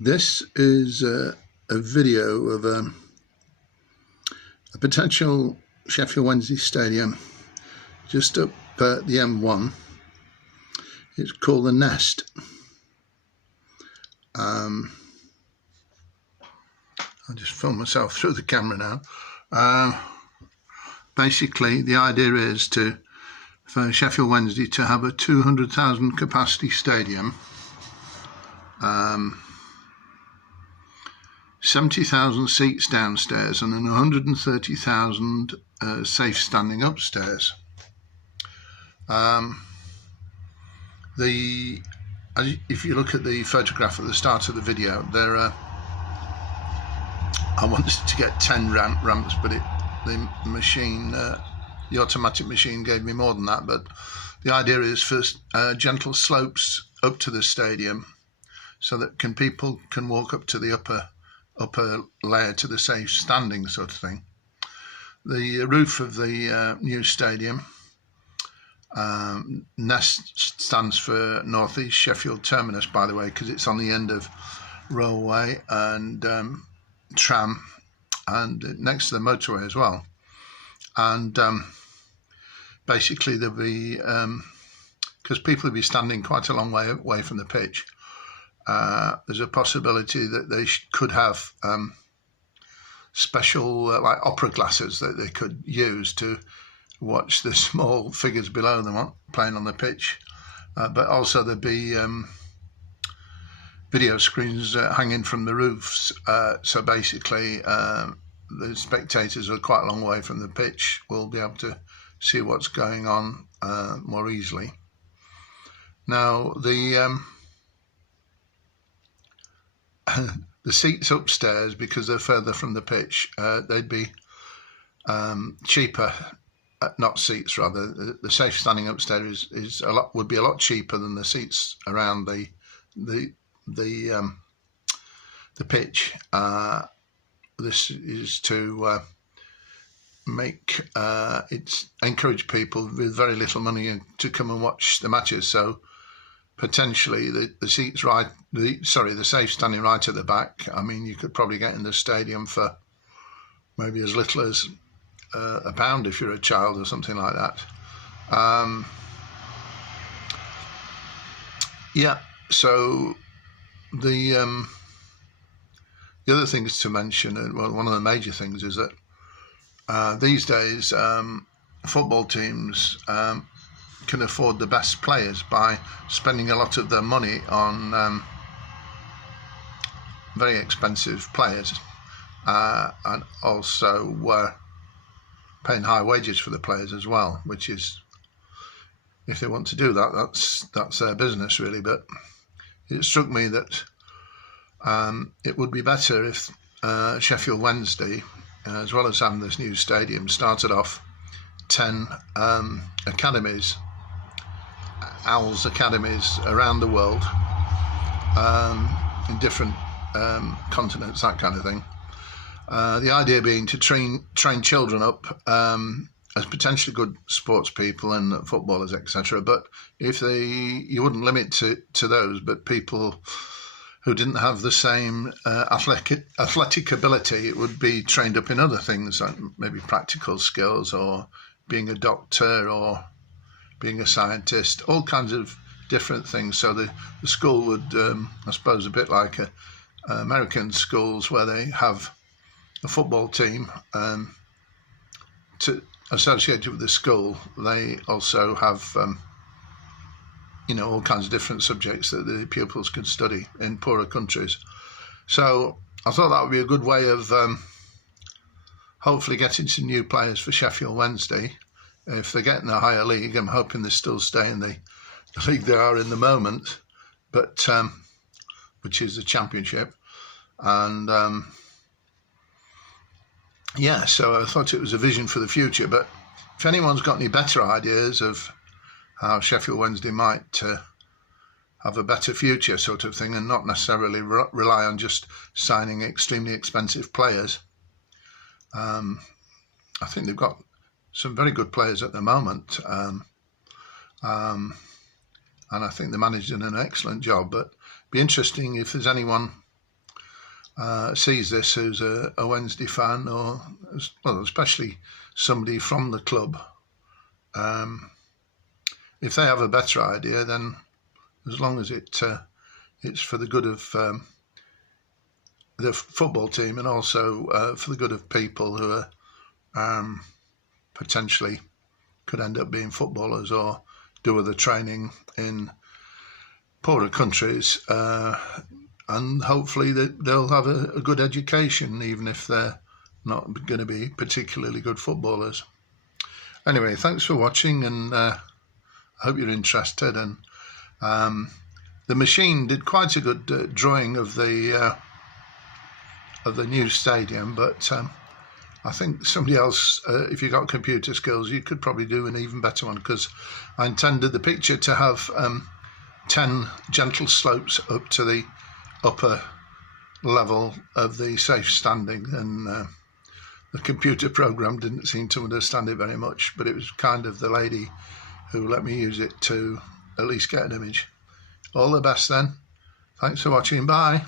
This is a video of a potential Sheffield Wednesday stadium just up the M1. It's called The Nest. I'll just film myself through the camera now. Basically, the idea is for Sheffield Wednesday to have a 200,000 capacity stadium. 70,000 seats downstairs and then 130,000 safe standing upstairs. If you look at the photograph at the start of the video, I wanted to get 10 ramps, but the automatic machine gave me more than that. But the idea is for gentle slopes up to the stadium, so that people can walk up to the upper layer to the safe standing sort of thing. The roof of the new stadium, Nest stands for North East Sheffield Terminus, by the way, because it's on the end of railway and tram and next to the motorway as well. And basically there'll be, because people will be standing quite a long way away from the pitch, there's a possibility that they could have special like opera glasses that they could use to watch the small figures below them playing on the pitch, but also there'd be video screens hanging from the roofs, so basically the spectators who are quite a long way from the pitch will be able to see what's going on more easily. Now the seats upstairs, because they're further from the pitch, they'd be cheaper. Not seats, rather. The safe standing upstairs would be a lot cheaper than the seats around the pitch. This is to encourage people with very little money to come and watch the matches. So potentially the seats the safe standing right at the back. I mean, you could probably get in the stadium for maybe as little as £1 if you're a child or something like that. Yeah. So the other things to mention, well, one of the major things is that these days football teams can afford the best players by spending a lot of their money on very expensive players, and also paying high wages for the players as well, which is, if they want to do that, that's their business really. But it struck me that it would be better if Sheffield Wednesday, as well as having this new stadium, started off 10 academies, Owls academies around the world, in different continents, that kind of thing. The idea being to train children up as potentially good sports people and footballers, etc. But you wouldn't limit to those, but people who didn't have the same athletic ability, it would be trained up in other things, like maybe practical skills, or being a doctor, or being a scientist, all kinds of different things. So the school would, I suppose, a bit like American schools, where they have a football team associated with the school. They also have all kinds of different subjects that the pupils can study in poorer countries. So I thought that would be a good way of hopefully getting some new players for Sheffield Wednesday. If they get in the higher league, I'm hoping they still stay in the league they are in the moment, but which is the Championship. And yeah, so I thought it was a vision for the future. But if anyone's got any better ideas of how Sheffield Wednesday might have a better future, sort of thing, and not necessarily rely on just signing extremely expensive players, I think they've got some very good players at the moment, and I think the manager's done an excellent job. But it'd be interesting if there's anyone sees this who's a Wednesday fan, or well, especially somebody from the club, if they have a better idea, then as long as it's for the good of the football team and also for the good of people who are potentially could end up being footballers or do other training in poorer countries, and hopefully they'll have a good education, even if they're not going to be particularly good footballers. Anyway, thanks for watching, and I hope you're interested. And the machine did quite a good drawing of the new stadium, but I think somebody else, if you got computer skills, you could probably do an even better one, because I intended the picture to have 10 gentle slopes up to the upper level of the safe standing, and the computer program didn't seem to understand it very much, but it was kind of the lady who let me use it to at least get an image. All the best then. Thanks for watching. Bye.